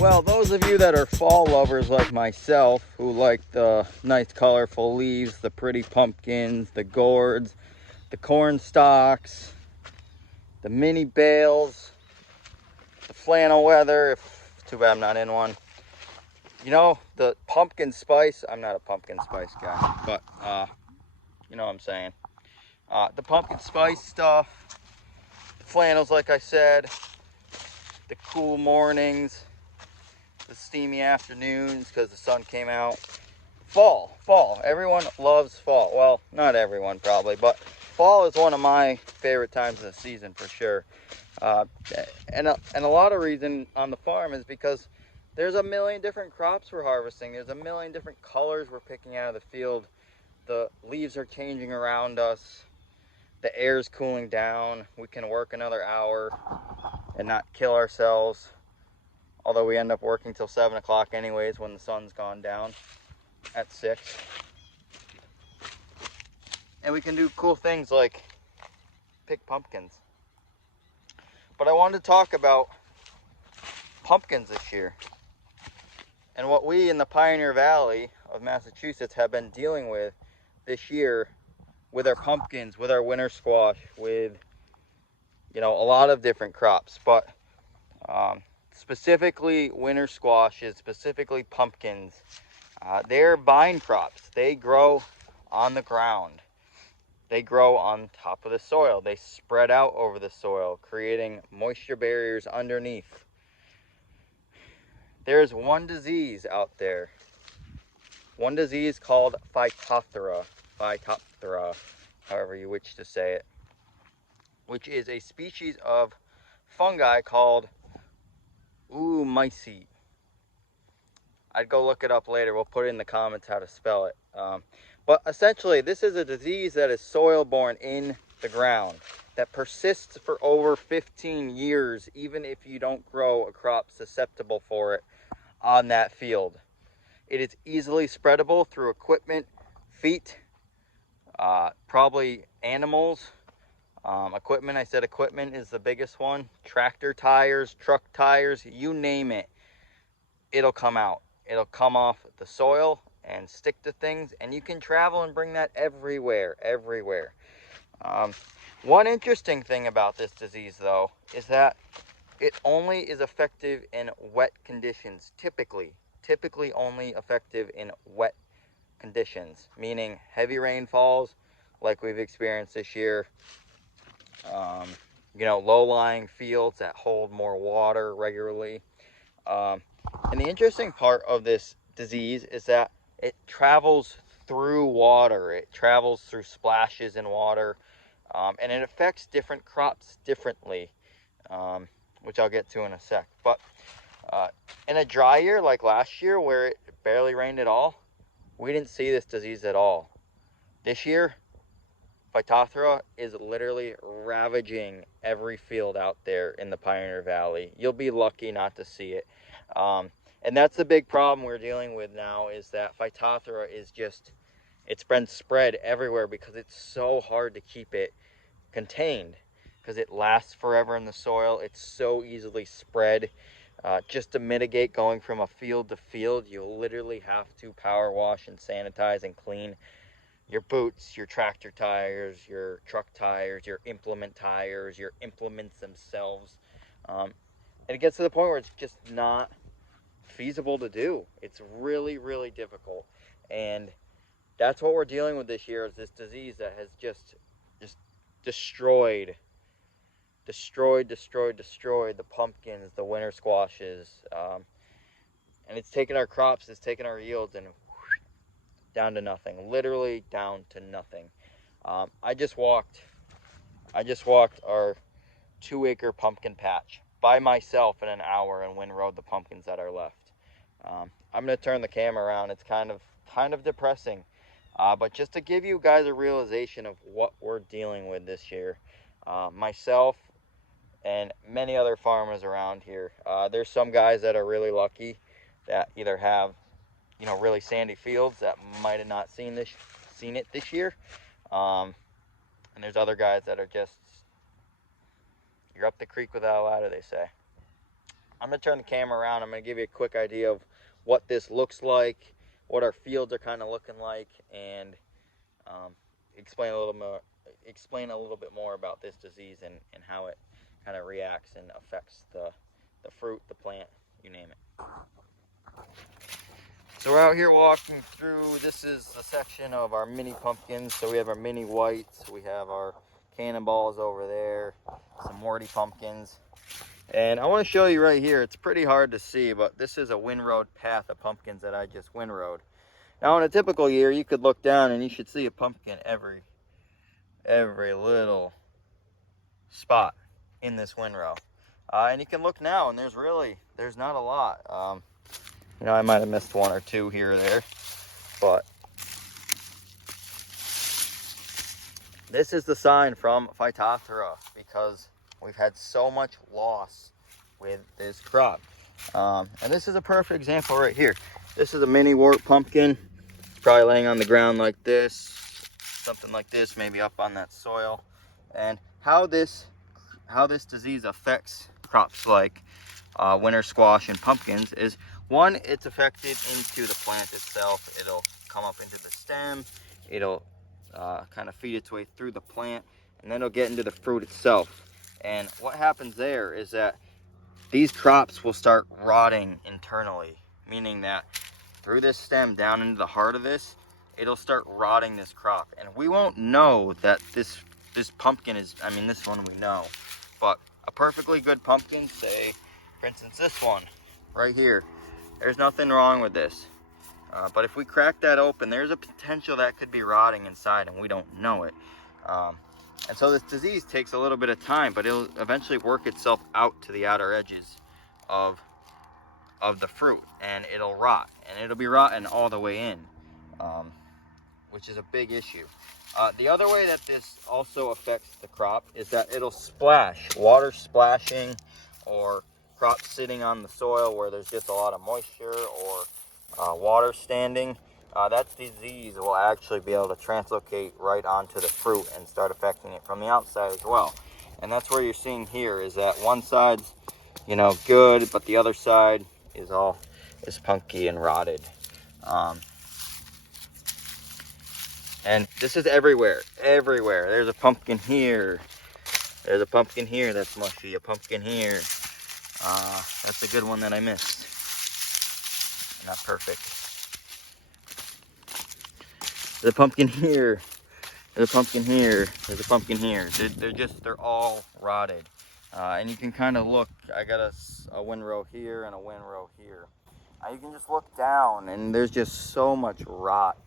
Well, those of you that are fall lovers like myself, who like the nice colorful leaves, the pretty pumpkins, the gourds, the corn stalks, the mini bales, the flannel weather, if too bad I'm not in one. You know, the pumpkin spice, I'm not a pumpkin spice guy, but you know what I'm saying. The pumpkin spice stuff, the flannels like I said, the cool mornings, the steamy afternoons because the sun came out. Fall. Everyone loves fall. Well, not everyone probably, but fall is one of my favorite times of the season for sure. And a lot of reason on the farm is because there's a million different crops we're harvesting. There's a million different colors we're picking out of the field. The leaves are changing around us. The air's cooling down. We can work another hour and not kill ourselves. Although we end up working till 7 o'clock anyways when the sun's gone down at 6. And we can do cool things like pick pumpkins. But I wanted to talk about pumpkins this year and what we in the Pioneer Valley of Massachusetts have been dealing with this year with our pumpkins, with our winter squash, with, you know, a lot of different crops. But specifically winter squashes, specifically pumpkins, they're vine crops. They grow on the ground. They grow on top of the soil. They spread out over the soil, creating moisture barriers underneath. There's one disease out there. One disease called Phytophthora, however you wish to say it, which is a species of fungi called Oomycete. I'd go look it up later. We'll put it in the comments how to spell it. But essentially, this is a disease that is soil-borne in the ground that persists for over 15 years, even if you don't grow a crop susceptible for it on that field. It is easily spreadable through equipment, feet, probably animals. Equipment, I said equipment is the biggest one. Tractor tires, truck tires, you name it, it'll come out. It'll come off the soil and stick to things, and you can travel and bring that everywhere. One interesting thing about this disease, though, is that it only is effective in wet conditions, typically only effective in wet conditions, meaning heavy rainfalls like we've experienced this year, you know, low-lying fields that hold more water regularly. And the interesting part of this disease is that it travels through water. It travels through splashes in water, and it affects different crops differently, which I'll get to in a sec. But in a dry year like last year where it barely rained at all, we didn't see this disease at all. This year, Phytophthora is literally ravaging every field out there in the Pioneer Valley. You'll be lucky not to see it. And that's the big problem we're dealing with now, is that Phytophthora is just, it's been spread everywhere because it's so hard to keep it contained because it lasts forever in the soil. It's so easily spread. Just to mitigate going from a field to field, you literally have to power wash and sanitize and clean your boots, your tractor tires, your truck tires, your implement tires, your implements themselves. And it gets to the point where it's just not feasible to do. It's really difficult. And that's what we're dealing with this year, is this disease that has just destroyed the pumpkins, the winter squashes, and it's taken our crops, it's taken our yields, and down to nothing. Literally down to nothing. I just walked our 2-acre pumpkin patch by myself in an hour and windrowed the pumpkins that are left. I'm gonna turn the camera around. It's kind of depressing, but just to give you guys a realization of what we're dealing with this year, myself and many other farmers around here. There's some guys that are really lucky that either have, you know, really sandy fields that might have not seen it this year, and there's other guys that are just, you're up the creek without a ladder, they say. I'm going to turn the camera around. I'm going to give you a quick idea of what this looks like, what our fields are kind of looking like, and explain a little bit more about this disease and how it kind of reacts and affects the fruit, the plant, you name it. So we're out here walking through. This is a section of our mini pumpkins. So we have our mini whites, we have our cannonballs over there, some warty pumpkins. And I want to show you right here, it's pretty hard to see, but this is a windrowed path of pumpkins that I just windrowed. Now in a typical year, you could look down and you should see a pumpkin every little spot in this windrow. And you can look now and there's not a lot. You know, I might have missed one or two here or there, but this is the sign from Phytophthora because we've had so much loss with this crop. And this is a perfect example right here. This is a mini wart pumpkin. It's probably laying on the ground like this, something like this, maybe up on that soil. And how this disease affects crops like winter squash and pumpkins is, one, it's affected into the plant itself. It'll come up into the stem. It'll kind of feed its way through the plant, and then it'll get into the fruit itself. And what happens there is that these crops will start rotting internally, meaning that through this stem down into the heart of this, it'll start rotting this crop. And we won't know that this pumpkin is, I mean, this one we know, but a perfectly good pumpkin, say, for instance, this one right here, there's nothing wrong with this. But if we crack that open, there's a potential that could be rotting inside and we don't know it. And so this disease takes a little bit of time, but it'll eventually work itself out to the outer edges of the fruit, and it'll rot, and it'll be rotten all the way in, which is a big issue. The other way that this also affects the crop is that it'll splash, water splashing, or crops sitting on the soil where there's just a lot of moisture or water standing. That disease will actually be able to translocate right onto the fruit and start affecting it from the outside as well. And that's where you're seeing here is that one side's, you know, good, but the other side is punky and rotted. And this is everywhere. There's a pumpkin here. There's a pumpkin here that's mushy. A pumpkin here. That's a good one that I missed. Not perfect. There's a pumpkin here. There's a pumpkin here. There's a pumpkin here. They're all rotted. And you can kind of look. I got a windrow here and a windrow here. You can just look down, and there's just so much rot,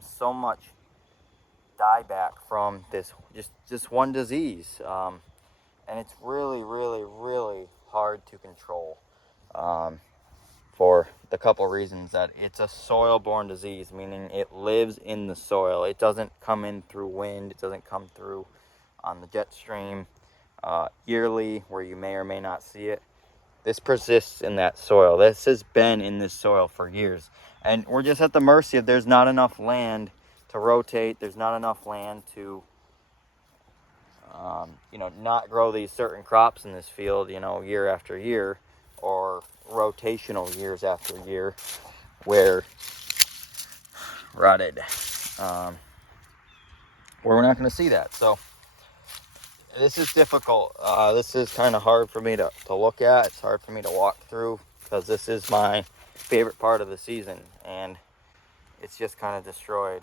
so much dieback from this just one disease, and it's really, really, really hard to control for the couple reasons that it's a soil-borne disease, meaning it lives in the soil. It doesn't come in through wind. It doesn't come through on the jet stream yearly where you may or may not see it. This persists in that soil. This has been in this soil for years. And we're just at the mercy of there's not enough land to rotate. There's not enough land to, not grow these certain crops in this field, year after year, or rotational years after year, where rotted, where we're not going to see that. So this is difficult. This is kind of hard for me to look at. It's hard for me to walk through because this is my favorite part of the season, and it's just kind of destroyed.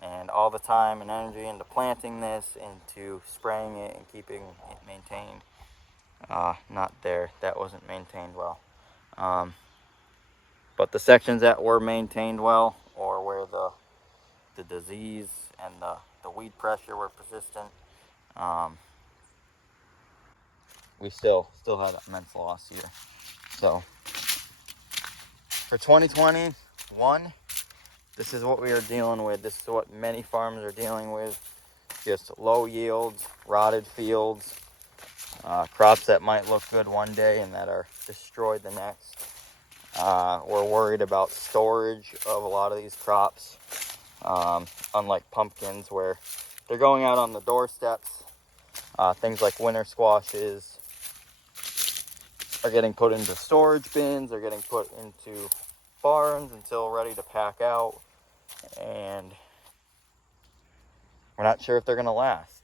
And all the time and energy into planting this, into spraying it and keeping it maintained, not there. That wasn't maintained well. But the sections that were maintained well, or where the disease and the weed pressure were persistent, we still had immense loss here. So for 2021, this is what we are dealing with. This is what many farms are dealing with. Just low yields, rotted fields, crops that might look good one day and that are destroyed the next. We're worried about storage of a lot of these crops, unlike pumpkins where they're going out on the doorsteps. Things like winter squashes, are getting put into storage bins, are getting put into barns until ready to pack out, and we're not sure if they're going to last.